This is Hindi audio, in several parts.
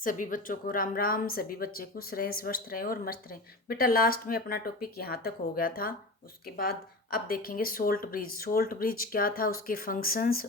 सभी बच्चों को राम राम। सभी बच्चे खुश रहें, स्वस्थ रहें और मस्त रहें। बेटा लास्ट में अपना टॉपिक यहाँ तक हो गया था। उसके बाद अब देखेंगे सोल्ट ब्रिज। सोल्ट ब्रिज क्या था, उसके फंक्शंस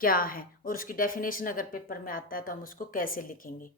क्या हैं और उसकी डेफिनेशन अगर पेपर में आता है तो हम उसको कैसे लिखेंगे।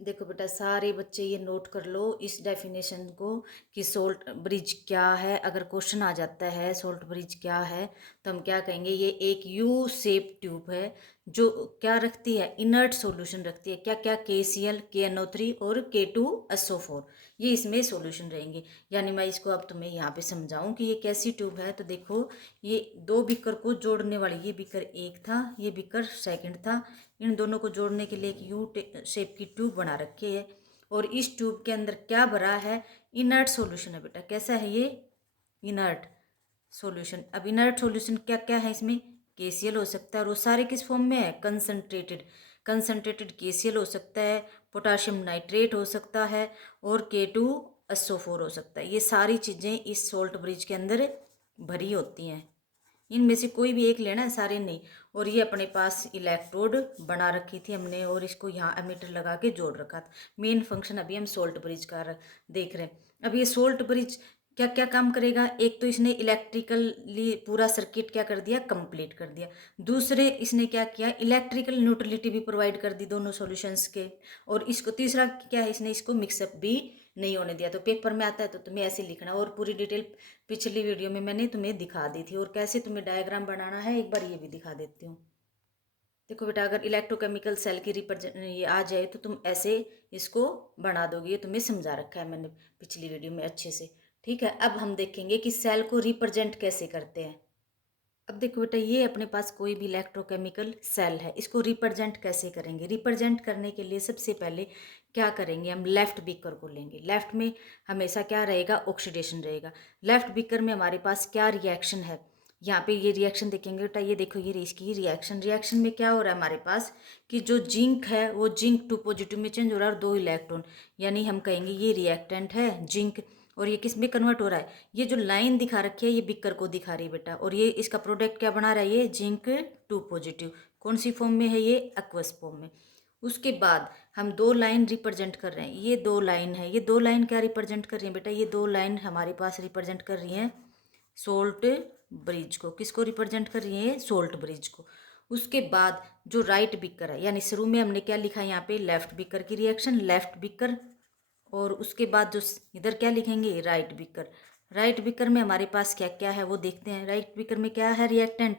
देखो बेटा सारे बच्चे ये नोट कर लो इस डेफिनेशन को कि सोल्ट ब्रिज क्या है। अगर क्वेश्चन आ जाता है सोल्ट ब्रिज क्या है तो हम क्या कहेंगे, ये एक यू शेप ट्यूब है जो क्या रखती है, इनर्ट सॉल्यूशन रखती है। क्या क्या, KCl, KNO3 और K2SO4, ये इसमें सॉल्यूशन रहेंगे। यानी मैं इसको अब तुम्हें यहाँ पे समझाऊं कि ये कैसी ट्यूब है। तो देखो ये दो बीकर को जोड़ने वाली, ये बीकर एक था, ये बीकर सेकंड था। इन दोनों को जोड़ने के लिए एक यू शेप की ट्यूब बना रखी है और इस ट्यूब के अंदर क्या भरा है, इनर्ट सॉल्यूशन है बेटा। कैसा है ये, इनर्ट सॉल्यूशन। अब इनर्ट सॉल्यूशन क्या क्या है इसमें, KCl हो सकता है और वो सारे किस फॉर्म में है, कंसनट्रेटेड। कंसनट्रेटेड KCl हो सकता है, पोटाशियम नाइट्रेट हो सकता है और K2SO4 हो सकता है। ये सारी चीज़ें इस सोल्ट ब्रिज के अंदर भरी होती हैं। इनमें से कोई भी एक लेना है, सारे नहीं। और ये अपने पास इलेक्ट्रोड बना रखी थी हमने और इसको यहाँ एमीटर लगा के जोड़ रखा था। मेन फंक्शन अभी हम सोल्ट ब्रिज का देख रहे हैं। अब ये सोल्ट ब्रिज क्या क्या काम करेगा, एक तो इसने इलेक्ट्रिकली पूरा सर्किट क्या कर दिया, कंप्लीट कर दिया। दूसरे इसने क्या किया, इलेक्ट्रिकल न्यूट्रलिटी भी प्रोवाइड कर दी दोनों सॉल्यूशंस के। और इसको तीसरा क्या है, इसने इसको मिक्सअप भी नहीं होने दिया। तो पेपर में आता है तो तुम्हें ऐसे लिखना। और पूरी डिटेल पिछली वीडियो में मैंने तुम्हें दिखा दी थी और कैसे तुम्हें डायग्राम बनाना है एक बार ये भी दिखा देती हूँ। देखो बेटा अगर इलेक्ट्रोकेमिकल सेल की रिप्रेजेंट ये आ जाए तो तुम ऐसे इसको बना दोगे। ये तुम्हें समझा रखा है मैंने पिछली वीडियो में अच्छे से। ठीक है, अब हम देखेंगे कि सेल को रिप्रेजेंट कैसे करते हैं। अब देखो बेटा ये अपने पास कोई भी इलेक्ट्रोकेमिकल सेल है, इसको रिप्रेजेंट कैसे करेंगे। रिप्रेजेंट करने के लिए सबसे पहले क्या करेंगे, हम लेफ्ट बीकर को लेंगे। लेफ्ट में हमेशा क्या रहेगा, ऑक्सीडेशन रहेगा। लेफ्ट बीकर में हमारे पास क्या रिएक्शन है, यहाँ पे ये रिएक्शन देखेंगे बेटा। ये देखो ये इसकी रिएक्शन, रिएक्शन में क्या हो रहा है हमारे पास कि जो जिंक है वो जिंक 2 पॉजिटिव में चेंज हो रहा है और 2 इलेक्ट्रॉन, यानी हम कहेंगे ये रिएक्टेंट है जिंक। और ये किस में कन्वर्ट हो रहा है, ये जो लाइन दिखा रखी है ये बिकर को दिखा रही है बेटा। और ये इसका प्रोडक्ट क्या बना रहा है, ये जिंक 2 पॉजिटिव। कौन सी फॉर्म में है, ये एक्वस फॉर्म में। उसके बाद हम दो लाइन रिप्रेजेंट कर रहे हैं, ये दो लाइन है। ये दो लाइन क्या रिप्रेजेंट कर रही है बेटा, ये दो लाइन हमारे पास रिप्रेजेंट कर रही हैं सोल्ट ब्रिज को। किसको रिप्रेजेंट कर रही है, सोल्ट ब्रिज को। उसके बाद जो राइट बिकर है, यानी शुरू में हमने क्या लिखा है यहाँ पे, लेफ्ट बिकर की रिएक्शन, लेफ्ट बिकर। और उसके बाद जो इधर क्या लिखेंगे, राइट बिकर। राइट बिकर में हमारे पास क्या क्या है वो देखते हैं। राइट बिकर में क्या है, रिएक्टेंट।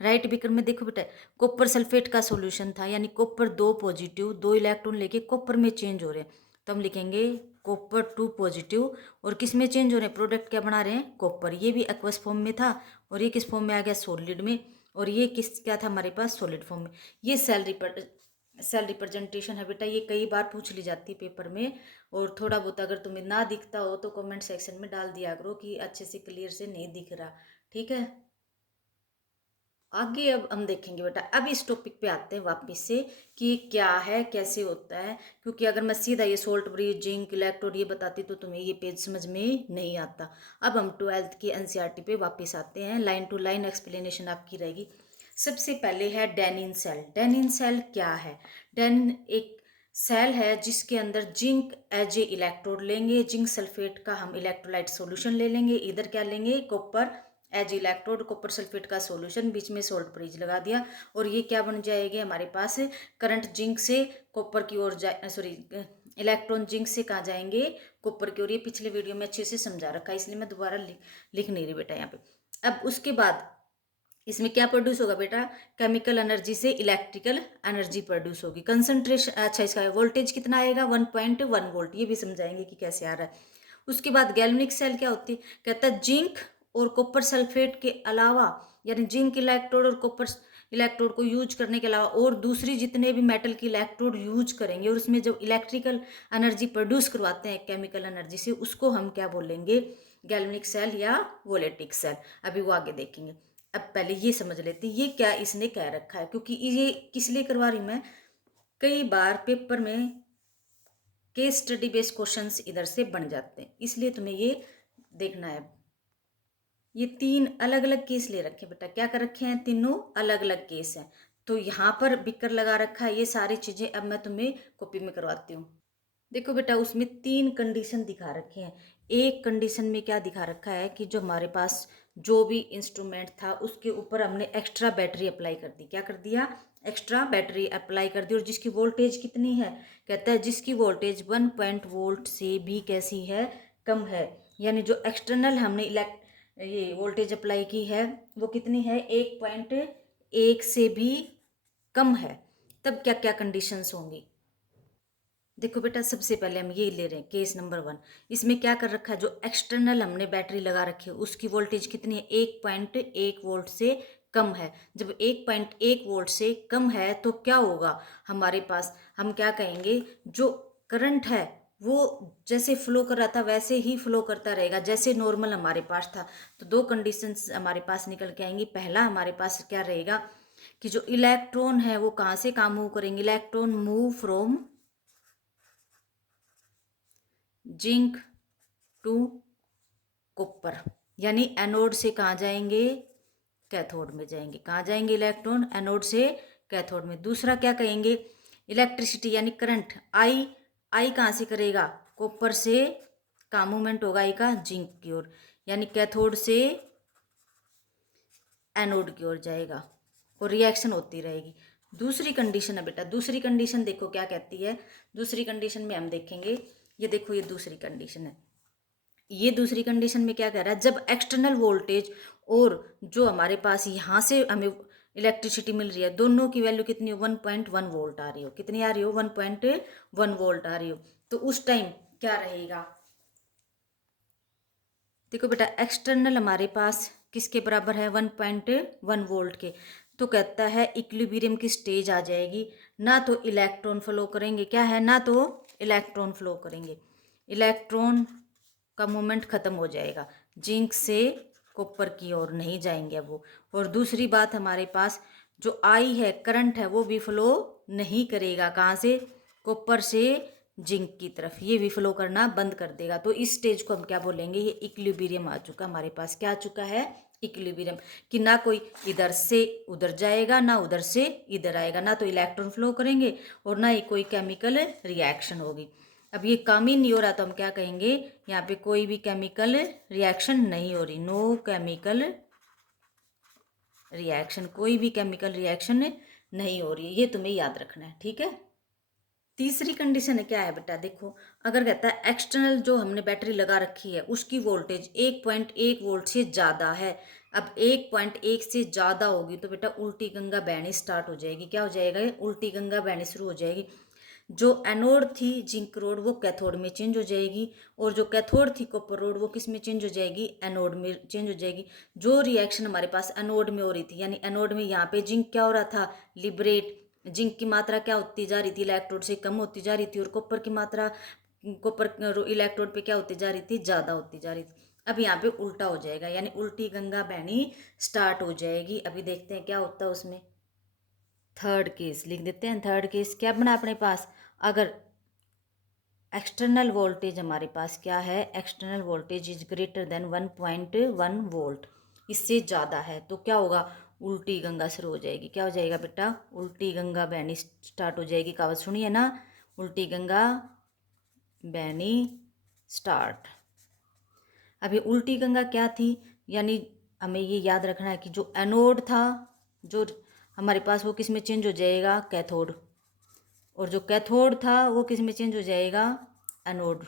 राइट बिकर में देखो बेटा कॉपर सल्फेट का सॉल्यूशन था, यानी कॉपर 2 पॉजिटिव 2 इलेक्ट्रॉन लेके कॉपर में चेंज हो रहे हैं। तो हम लिखेंगे कॉपर 2 पॉजिटिव। और किस में चेंज हो रहे हैं, प्रोडक्ट क्या बना रहे हैं, कॉपर। ये भी एक्वस फॉर्म में था और ये किस फॉर्म में आ गया, सॉलिड में। और ये किस क्या था हमारे पास, सॉलिड फॉर्म में। ये सेल रिप्रेजेंटेशन है बेटा। ये कई बार पूछ ली जाती है पेपर में। और थोड़ा बहुत अगर तुम्हें ना दिखता हो तो कमेंट सेक्शन में डाल दिया करो कि अच्छे से क्लियर से नहीं दिख रहा। ठीक है, आगे अब हम देखेंगे बेटा। अब इस टॉपिक पे आते हैं वापस से कि क्या है, कैसे होता है। क्योंकि अगर मैं सीधा ये सोल्ट ब्रिज जिंक इलेक्ट्रोड ये बताती तो तुम्हें ये पेज समझ में नहीं आता। अब हम 12th की NCERT पे वापस आते हैं। लाइन टू लाइन एक्सप्लेनेशन आपकी रहेगी। सबसे पहले है डेनिन सेल। डेनिन सेल क्या है, डेनिन एक सेल है जिसके अंदर जिंक एज ए इलेक्ट्रोड लेंगे। जिंक सल्फेट का हम इलेक्ट्रोलाइट सॉल्यूशन ले लेंगे। इधर क्या लेंगे, copper as electrode, copper sulphate का सॉल्यूशन, बीच में सोल्ट ब्रिज लगा दिया। और ये क्या बन जाएगी हमारे पास, करंट जिंक से कॉपर की ओर सॉरी इलेक्ट्रॉन जिंक से कहाँ जाएंगे, कॉपर की ओर। ये पिछले वीडियो में अच्छे से समझा रखा है इसलिए मैं दोबारा लिख नहीं रही बेटा यहाँ पे। अब उसके बाद इसमें क्या प्रोड्यूस होगा बेटा, केमिकल एनर्जी से इलेक्ट्रिकल एनर्जी प्रोड्यूस होगी। कंसंट्रेशन, अच्छा इसका वोल्टेज कितना आएगा, 1.1 वोल्ट। ये भी समझाएंगे कि कैसे आ रहा है। उसके बाद गैल्वेनिक सेल क्या होती है, कहता है जिंक और कॉपर सल्फेट के अलावा, यानी जिंक इलेक्ट्रोड और कॉपर इलेक्ट्रोड को यूज करने के अलावा और दूसरी जितने भी मेटल की इलेक्ट्रोड यूज करेंगे और उसमें जो इलेक्ट्रिकल एनर्जी प्रोड्यूस करवाते हैं केमिकल एनर्जी से, उसको हम क्या बोलेंगे, गैल्वेनिक सेल या वोलेटिक सेल। अभी वो आगे देखेंगे। अब पहले ये समझ लेते हैं ये क्या इसने कह रखा है, क्योंकि ये किस लिए करवा रही मैं, कई बार पेपर में केस स्टडी बेस्ड क्वेश्चंस इधर से बन जाते हैं, इसलिए तुम्हें ये देखना है। ये 3 अलग अलग केस ले रखे बेटा, क्या कर रखे हैं, तीनों अलग अलग केस हैं। तो यहाँ पर बिकर लगा रखा है। ये सारी चीज़ें अब मैं तुम्हें कॉपी में करवाती हूँ। देखो बेटा, उसमें 3 कंडीशन दिखा रखी हैं। एक कंडीशन में क्या दिखा रखा है कि जो हमारे पास जो भी इंस्ट्रूमेंट था उसके ऊपर हमने एक्स्ट्रा बैटरी अप्लाई कर दी। क्या कर दिया? एक्स्ट्रा बैटरी अप्लाई कर दी। और जिसकी वोल्टेज कितनी है? कहता है जिसकी वोल्टेज 1 पॉइंट वोल्ट से भी कैसी है? कम है। यानी जो एक्सटर्नल हमने ये वोल्टेज अप्लाई की है वो कितनी है? 1.1 से भी कम है। तब क्या क्या कंडीशंस होंगी? देखो बेटा, सबसे पहले हम ये ले रहे हैं केस नंबर 1। इसमें क्या कर रखा है? जो एक्सटर्नल हमने बैटरी लगा रखी है उसकी वोल्टेज कितनी है? 1.1 वोल्ट से कम है। जब 1.1 वोल्ट से कम है तो क्या होगा हमारे पास? हम क्या कहेंगे? जो करंट है वो जैसे फ्लो कर रहा था वैसे ही फ्लो करता रहेगा, जैसे नॉर्मल हमारे पास था। तो दो कंडीशंस हमारे पास निकल के आएंगी। पहला हमारे पास क्या रहेगा कि जो इलेक्ट्रॉन है वो कहाँ से कहाँ मूव करेंगे? Electron move from zinc to copper. यानी एनोड से कहाँ जाएंगे? कैथोड में जाएंगे। कहाँ जाएंगे इलेक्ट्रॉन? एनोड से कैथोड में। दूसरा क्या कहेंगे? इलेक्ट्रिसिटी यानी करंट आई, आई कहाँ से करेगा? कॉपर से। कहाँ मूवमेंट होगा आई का? जिंक की ओर। यानी कैथोड से एनोड की ओर जाएगा और रिएक्शन होती रहेगी। दूसरी कंडीशन है बेटा, दूसरी कंडीशन देखो क्या कहती है। दूसरी कंडीशन में हम देखेंगे, ये देखो ये दूसरी कंडीशन है। ये दूसरी कंडीशन में क्या कह रहा है? जब एक्सटर्नल वोल्टेज और जो हमारे पास यहाँ से हमें इलेक्ट्रिसिटी मिल रही है दोनों की वैल्यू कितनी हो? 1.1 वोल्ट आ रही हो। कितनी आ रही हो? 1.1 वोल्ट आ रही हो। तो उस टाइम क्या रहेगा? देखो बेटा, एक्सटर्नल हमारे पास किसके बराबर है? 1.1 वोल्ट के। तो कहता है इक्विलिब्रियम की स्टेज आ जाएगी। ना तो इलेक्ट्रॉन फ्लो करेंगे, क्या है? ना तो इलेक्ट्रॉन फ्लो करेंगे। इलेक्ट्रॉन का मूवमेंट खत्म हो जाएगा। जिंक से कॉपर की ओर नहीं जाएंगे अब वो। और दूसरी बात हमारे पास जो आई है, करंट है, वो भी फ्लो नहीं करेगा। कहाँ से? कॉपर से जिंक की तरफ। ये भी फ्लो करना बंद कर देगा। तो इस स्टेज को हम क्या बोलेंगे? ये इक्विलिब्रियम आ चुका हमारे पास। क्या आ चुका है? इक्विलिब्रियम। कि ना कोई इधर से उधर जाएगा ना उधर से इधर आएगा, ना तो इलेक्ट्रॉन फ्लो करेंगे और ना ही कोई केमिकल रिएक्शन होगी। अब ये काम ही नहीं हो रहा तो हम क्या कहेंगे? यहाँ पे कोई भी केमिकल रिएक्शन नहीं हो रही। नो केमिकल रिएक्शन, कोई भी केमिकल रिएक्शन नहीं हो रही है। ये तुम्हें याद रखना है, ठीक है। तीसरी कंडीशन है क्या है बेटा? देखो, अगर कहता है एक्सटर्नल जो हमने बैटरी लगा रखी है उसकी वोल्टेज 1.1 वोल्ट से ज़्यादा है। अब 1.1 से ज़्यादा होगी तो बेटा उल्टी गंगा बहनी स्टार्ट हो जाएगी। क्या हो जाएगा? उल्टी गंगा बहनी शुरू हो जाएगी। जो एनोड थी जिंक रोड वो कैथोड में चेंज हो जाएगी और जो कैथोड थी कॉपर रोड वो किस में चेंज हो जाएगी? एनोड में चेंज हो जाएगी। जो रिएक्शन हमारे पास एनोड में हो रही थी, यानी एनोड में यहाँ पे जिंक क्या हो रहा था? लिबरेट। जिंक की मात्रा क्या होती जा रही थी? इलेक्ट्रोड से कम होती जा रही थी। और कॉपर की मात्रा कॉपर इलेक्ट्रोड पे क्या होती जा रही थी? ज़्यादा होती जा रही थी। अब यहाँ पे उल्टा हो जाएगा, यानी उल्टी गंगा बहनी स्टार्ट हो जाएगी। अभी देखते हैं क्या होता है उसमें। थर्ड केस लिख देते हैं। थर्ड केस क्या बना अपने पास? अगर एक्सटर्नल वोल्टेज हमारे पास क्या है? External voltage is greater than 1.1 volt, इससे ज़्यादा है तो क्या होगा? उल्टी गंगा शुरू हो जाएगी। क्या हो जाएगा बेटा? उल्टी गंगा बहनी स्टार्ट हो जाएगी। कहावत सुनिए ना, उल्टी गंगा बहनी स्टार्ट। अभी उल्टी गंगा क्या थी? यानी हमें ये याद रखना है कि जो एनोड था, जो हमारे पास, वो किस में चेंज हो जाएगा? कैथोड। और जो कैथोड था वो किस में चेंज हो जाएगा? एनोड।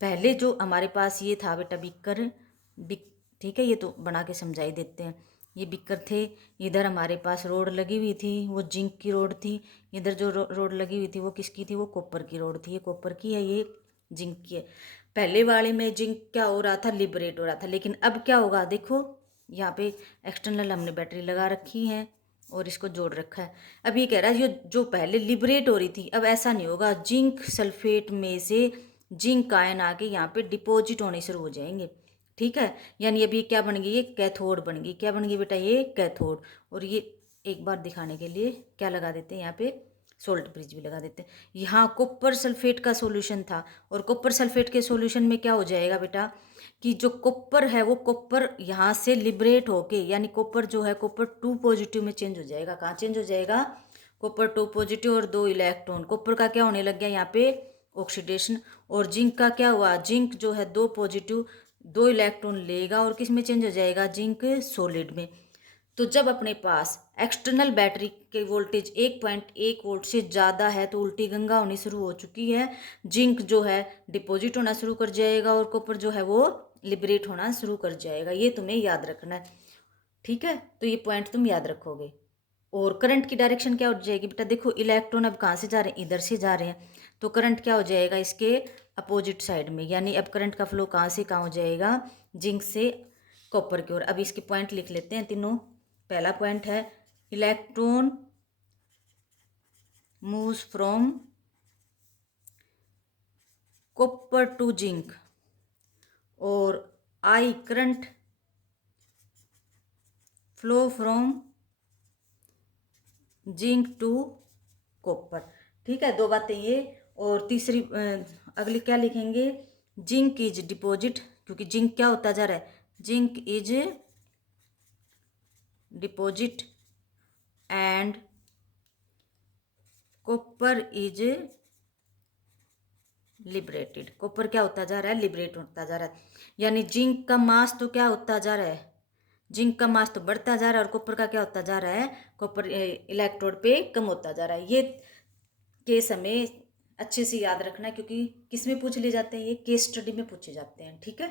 पहले जो हमारे पास ये था बेटा बिकर, ठीक है, ये तो बना के समझा ही देते हैं। ये बिकर थे, इधर हमारे पास रोड लगी हुई थी, वो जिंक की रोड थी। इधर जो रोड लगी हुई थी वो किसकी थी? वो कॉपर की रोड थी। ये कॉपर की है, ये जिंक की है। पहले वाले में जिंक क्या हो रहा था? लिबरेट हो रहा था। लेकिन अब क्या होगा? देखो यहाँ पे एक्सटर्नल हमने बैटरी लगा रखी है और इसको जोड़ रखा है। अब ये कह रहा है ये जो पहले लिबरेट हो रही थी अब ऐसा नहीं होगा। जिंक सल्फेट में से जिंक आयन आके यहाँ पे डिपॉजिट होने शुरू हो जाएंगे, ठीक है। यानी अभी क्या बन गई? ये कैथोड बन गई। क्या बन गई बेटा? ये कैथोड। और ये एक बार दिखाने के लिए क्या लगा देते हैं यहाँ पे? सोल्ट ब्रिज भी लगा देते हैं। यहाँ कॉपर सल्फेट का सॉल्यूशन था, और कॉपर सल्फेट के सॉल्यूशन में क्या हो जाएगा बेटा कि जो कॉपर है वो कॉपर यहाँ से लिबरेट होके, यानी कॉपर जो है कॉपर 2 पॉजिटिव में चेंज हो जाएगा। कहाँ चेंज हो जाएगा? कॉपर 2 पॉजिटिव और 2 इलेक्ट्रॉन। कॉपर का क्या होने लग गया यहाँ पे? ऑक्सीडेशन। और जिंक का क्या हुआ? जिंक जो है 2 पॉजिटिव 2 इलेक्ट्रॉन लेगा और किस में चेंज हो जाएगा? जिंक सॉलिड में। तो जब अपने पास एक्सटर्नल बैटरी के वोल्टेज 1.1 वोल्ट से ज़्यादा है तो उल्टी गंगा होनी शुरू हो चुकी है। जिंक जो है डिपॉजिट होना शुरू कर जाएगा और कॉपर जो है वो लिबरेट होना शुरू कर जाएगा। ये तुम्हें याद रखना है, ठीक है? तो ये पॉइंट तुम याद रखोगे। और करंट की डायरेक्शन क्या हो जाएगी बेटा? देखो इलेक्ट्रॉन अब कहाँ से जा रहे हैं? इधर से जा रहे हैं, तो करंट क्या हो जाएगा? इसके अपोजिट साइड में, यानी अब करंट का फ्लो कहाँ से कहाँ हो जाएगा? जिंक से कॉपर की ओर। अब इसके पॉइंट लिख लेते हैं तीनों। पहला पॉइंट है electron moves from copper to zinc, और I current flow from zinc to copper. ठीक है, दो बातें ये। और तीसरी अगली क्या लिखेंगे? जिंक इज डिपॉजिट, क्योंकि जिंक क्या होता जा रहा है? Zinc is deposit and copper is liberated. Copper क्या होता जा रहा है? लिबरेट होता जा रहा है। यानी जिंक का मास तो क्या होता जा रहा है? जिंक का मास तो बढ़ता जा रहा है, और कॉपर का क्या होता जा रहा है? कॉपर इलेक्ट्रोड पे कम होता जा रहा है। ये केस हमें अच्छे से याद रखना है, क्योंकि किस में पूछ ले जाते हैं? ये केस स्टडी में पूछे जाते हैं। ठीक है।